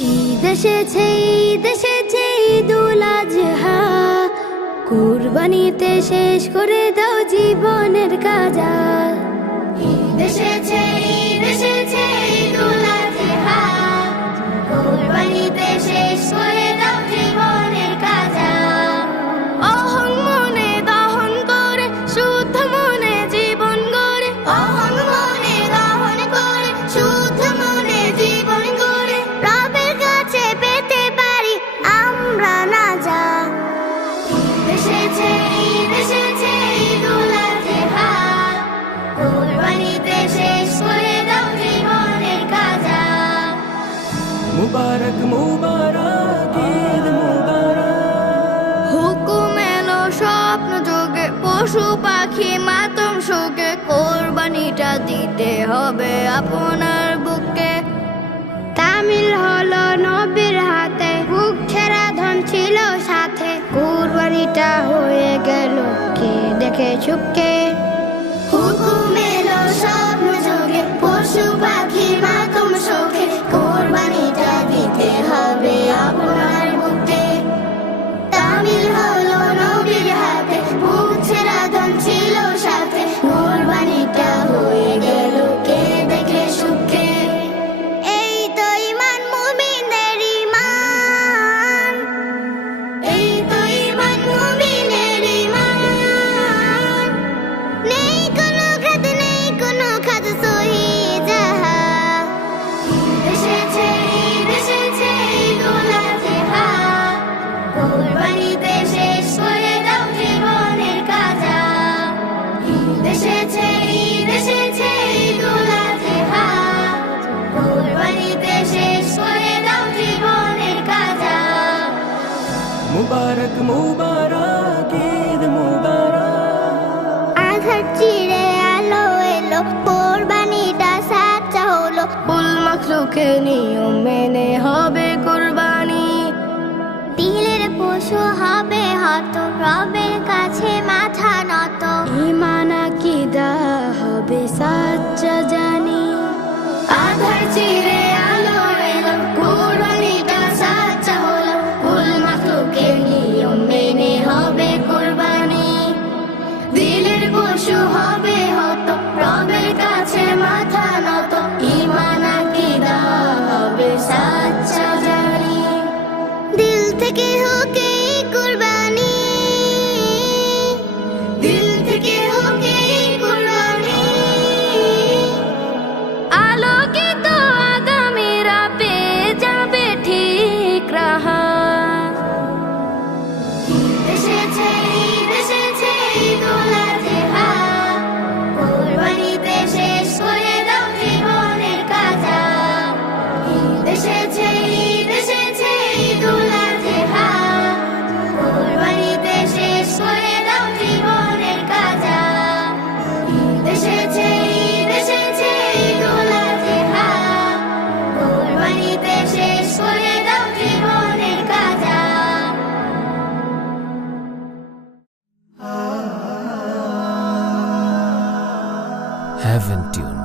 ঈদ এসেছে, ঈদ এসেছে, ঈদুল আজহা, কুরবানিতে শেষ করে দাও জীবনের কাজা। ঈদ এসেছে, ঈদ এসেছে, ঈদুল আজহা, কুরবানিতে শেষ করে দাও জীবনের কাজা। অহং মনে দহন করে শুদ্ধ মনে জীবন গড়ে, অহং মনে দহন করে শুদ্ধ মনে জীবন গড়ে, রবের কাছে পেতে পারি আমরা না যা। ঈদ এসেছে, ঈদ এসেছে, ঈদুল আজহা, কুরবানিতে শেষ করে দাও জীবনের কাজা। মুবারক মুবারক ঈদ মুবারক, হুকুম এলো স্বপ্ন যোগে, পশু পাখি মাতম শোকে, কোরবানিটা দিতে হবে আপনার বুকে। তামিল হলো নবীর হাতে, বুক ছেঁড়া ধন ছিল সাথে, কোরবানিটা হয়ে গেল কে দেখে চুপকে। হুকুম এলো স্বপ্ন যোগে, পশু পাখি মাতম শোকে, কোরবানিটা দিতে হবে আপনার বুকে। তামিল হলো নবীর হাতে, বুক ছেঁড়া ধন ছিল সাথে, কোরবানিটা হয়ে গেল কে দেখে সুখে। এই তো ঈমান মুমিনের ঈমান, এই তো ঈমান মুমিনের ঈমান, নেই কোনো খাদ, নেই কোনো খাদ সহি যাহা। ঈদ এসেছে, ঈদ এসেছে, ঈদুল আজহা, কুরবানিতে শেষ করে দাও জীবনের কাজা। ঈদ এসেছে, ঈদ এসেছে, ঈদুল আজহা, কুরবানিতে শেষ করে দাও জীবনের কাজা। মুবারক মুবারক ঈদ মুবারক। আধার চিরে আলো এলো, কোরবানিটা সাচ্চা হলো, কুল মাখলুকে নিয়ম মেনে হবে কোরবানি। দিলের পশু হবে হত, রবের কাছে মাথা নত, ঈমান আকীদা হবে সাচ্চা জানি। আধার চিরে আলো এলো, কোরবানিটা সাচ্চা হলো, কুল মাখলুকে নিয়ম মেনে হবে কোরবানি। দিলের পশু হবে হত, রবের কাছে মাথা নত, ঈমান আকীদা হবে সাচ্চা জানি। দিল থেকে হোক এই কুরবানি, দিল থেকে হোক এই কুরবানি, আলোকিত আগামীরা পেয়ে যাবে ঠিক রাহা। ঈদ এসেছে, ঈদ এসেছে, ঈদুল আজহা, কুরবানিতে শেষ করে দাও জীবনের কাজা। ঈদ এসেছে, ঈদ এসেছে, ঈদুল আজহা, কুরবানিতে শেষ করে দাও জীবনের কাজা। ঈদ এসেছে, ঈদ এসেছে, ঈদুল আজহা, কুরবানিতে শেষ করে দাও জীবনের কাজা। Heaven Tune